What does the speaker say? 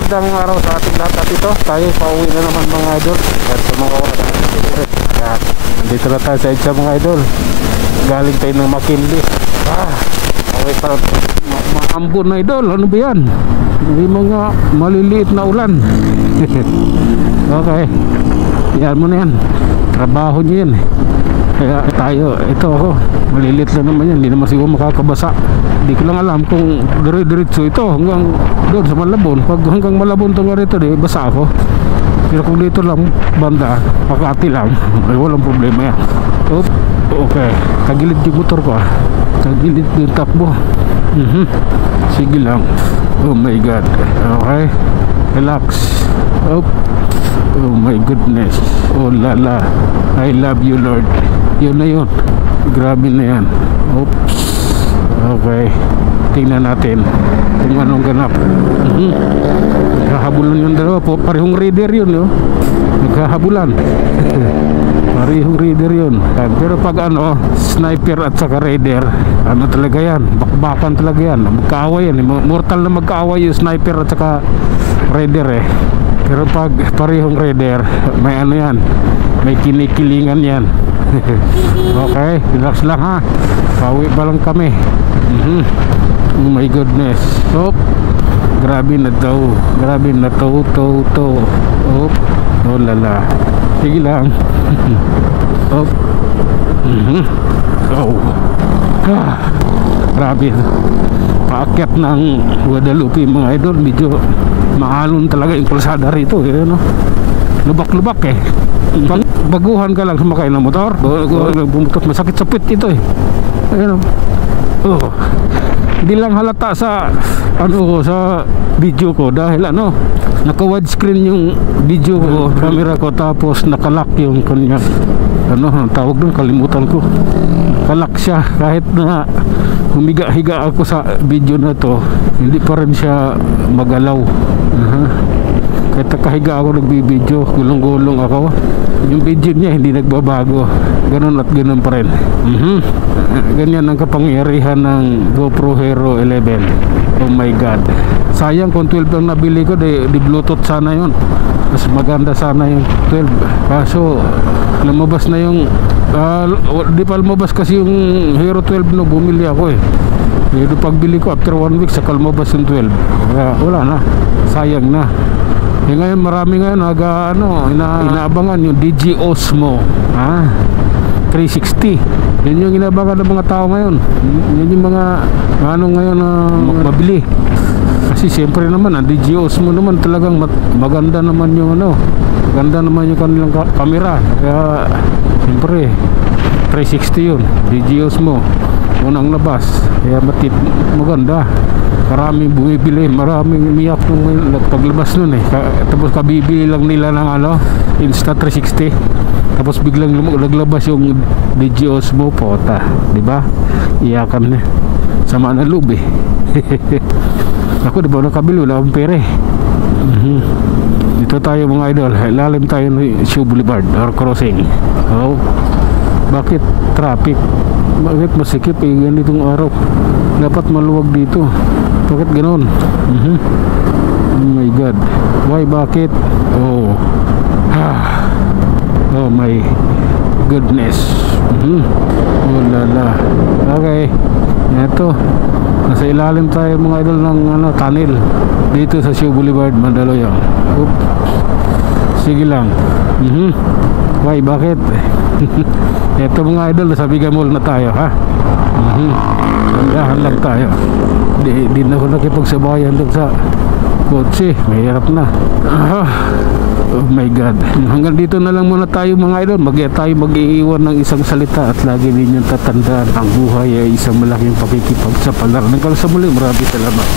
magandang araw sa ating lahat. At ito, tayo pauwi na naman mga idol. At sa mga oras kaya nandito na tayo sa EDSA mga idol. Galing tayo ng McKinley. Okay pa, maambon na idol. Ano ba yan? May mga maliliit na ulan. Okay, yan mo na yan. Trabaho nyo yan. Kaya tayo, ito ako, malilit lang naman yan, hindi naman siguro makakabasa. Hindi ko lang alam kung dire-diretso ito hanggang doon sa Malabon. Pag hanggang Malabon ito nga rito, basa ako. Pero kung dito lang, banda, Makati lang, ay walang problema yan. Okay, tagilid yung motor ko tagilid yung takbo. Sige lang. Oh my god. Okay, relax. Oh my goodness. Oh lala, I love you Lord. Yun na yun, grabe na yan. Oops. Okay, tingnan natin kung anong ganap. Naghahabulan yung dalawa po. Parehong raider yun, no? Naghahabulan. Parehong raider yun. Pero pag ano, sniper at saka raider, ano talaga yan, bakbakan talaga yan. Magkaaway yan, mortal na magkaaway yung sniper at saka raider Pero pag parehong raider, may ano yan, may kinikilingan yan. Okay, relax lang ha. Pauwi pa lang kami. Oh my goodness. Grabe na daw. Grabe na to. Oh lala. Sige lang. Grabe. Paakyat ng Guadalupe mga idol. Medyo maalon talaga yung kalsada rito, no? Lubak-lubak Pag baguhan ka lang sumakay ng motor, bumutot, masakit sa pit ito Ayun. Hindi lang halata sa sa video ko dahil naka widescreen yung video ko, camera ko, tapos nakalock yung kanya ang tawag doon, kalimutan ko. Kalak siya, kahit na humiga-higa ako sa video na to, hindi pa rin siya magalaw. Kahit nakahiga ako nagbibideo, gulong-gulong ako, yung video niya hindi nagbabago, ganun at ganun pa rin. Ganyan ang kapangyarihan ng GoPro Hero 11. Oh my god, sayang kung 12 ang nabili ko, di Bluetooth sana yun, mas maganda sana yung 12. Kaso lumabas na yung di pa lumabas kasi yung Hero 12 no, bumili ako Yung pagbili ko after 1 week saka lumabas yung 12. Wala na, sayang na. Ngayon marami ngayon inaabangan yung DG Osmo 360. Yun yung inaabangan ng mga tao ngayon. Yun yung mga ngayon mabili. Kasi siyempre naman ang DG Osmo naman talagang maganda naman yung maganda naman yung kanilang camera. Kaya siyempre 360 yun, DG Osmo unang labas, kaya maganda. Maraming bumibili, maraming umiyak nung paglabas nun tapos kabibili lang nila ng Insta360, tapos biglang naglabas yung DG Osmo pota, diba? Iyakan sama na loob ako diba nakabili, wala akong pere. Dito tayo mga idol, lalim tayo ng Shoe Boulevard or crossing. Bakit traffic? Bakit masikip ganitong araw? Dapat maluwag dito. Bakit ganoon? Oh my god, why, bakit? Oh my goodness. Oh lala. Okay, eto, nasa ilalim tayo mga idol ng tunnel dito sa Shoe Boulevard, Mandaluyong. Sige lang. Why, bakit? Eto mga idol, sa Biga Mall na tayo Handahan lang tayo. Di na ako nakipagsabayan doon sa kotse, mahirap na. Oh my god, hanggang dito na lang muna tayo mga idol. Tayo mag-iiwan ng isang salita, at lagi ninyong tatandaan, ang buhay ay isang malaking pakikipagsapalaran. Hanggang sa muli, maraming salamat.